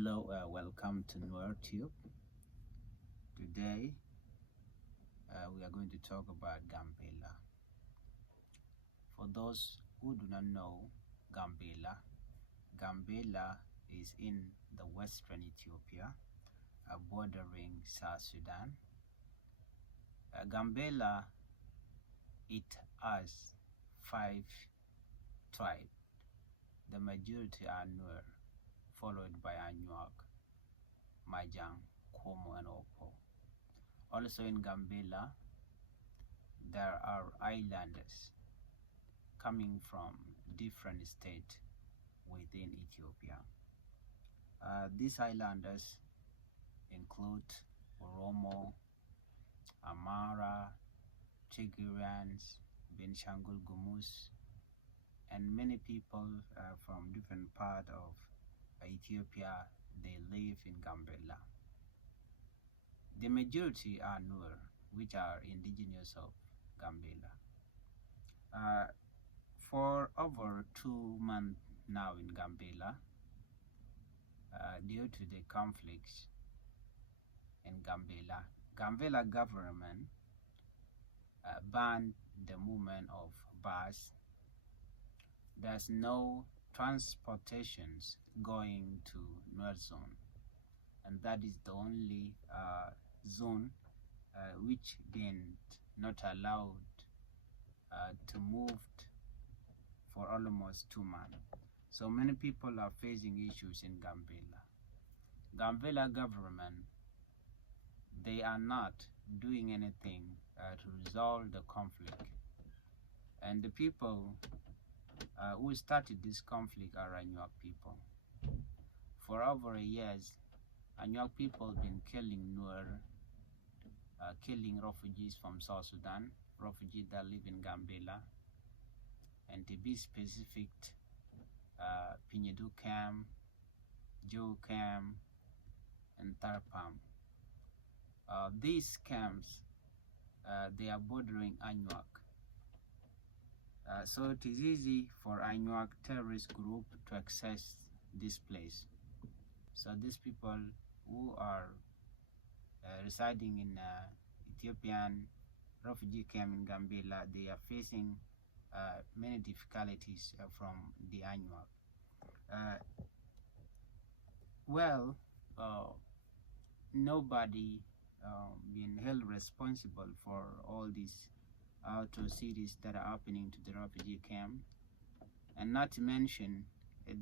Hello, welcome to NoirTube. Today we are going to talk about Gambella. For those who do not know Gambella is in the western Ethiopia, bordering South Sudan. Gambella, it has 5 tribes. The majority are Nuer, followed by Anuak, Majang, Komo, and Opo. Also in Gambella, there are islanders coming from different states within Ethiopia. These islanders include Oromo, Amara, Tigrayans, Benshangul Gumus, and many people from different parts of Ethiopia. They live in Gambella. The majority are Nuer, which are indigenous of Gambella. For over 2 months now in Gambella, due to the conflicts in Gambella government banned the movement of bus. There's no transportations going to Nuer zone, and that is the only zone which been not allowed to move for almost 2 months. So many people are facing issues in Gambella. Gambella government, they are not doing anything to resolve the conflict, and the people who started this conflict are Anuak people. For over years, Anuak people been killing Nuer, killing refugees from South Sudan, refugees that live in Gambella, and to be specific, Pinyedu Camp, Joe Camp, and Tarpam. These camps, they are bordering Anuak. So it is easy for Anuak terrorist group to access this place. So these people who are residing in Ethiopian refugee camp in Gambella, they are facing many difficulties from the Anuak. Nobody been held responsible for all these atrocities that are happening to the refugee camp, and not to mention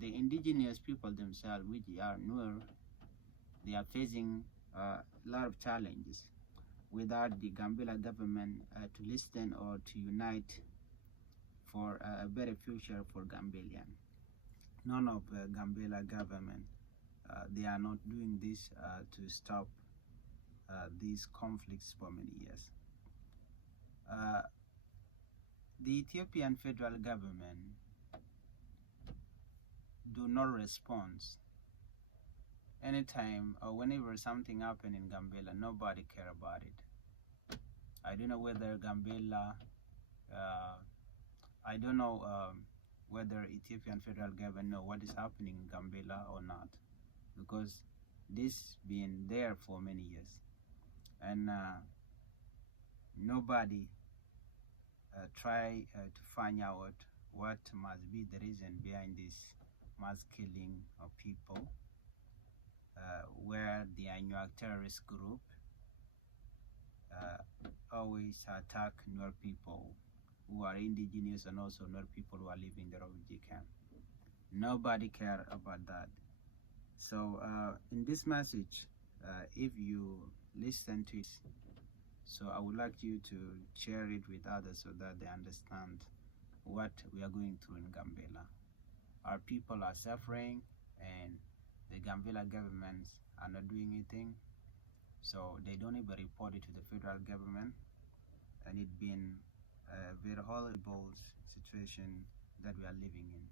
the indigenous people themselves, which are Nuer. They are facing a lot of challenges without the Gambella government to listen or to unite for a better future for Gambellian. None of the Gambella government, they are not doing this to stop these conflicts for many years. The Ethiopian federal government do not respond. Anytime or whenever something happens in Gambella, nobody care about it. I don't know whether Gambella, I don't know whether Ethiopian federal government know what is happening in Gambella or not, because this been there for many years, and nobody try to find out what must be the reason behind this mass killing of people, where the Anuak terrorist group always attack Nuer people who are indigenous, and also Nuer people who are living in the refugee camp. Nobody care about that. So in this message, if you listen to it, so I would like you to share it with others so that they understand what we are going through in Gambella. Our people are suffering, and the Gambella governments are not doing anything. So they don't even report it to the federal government, and it's been a very horrible situation that we are living in.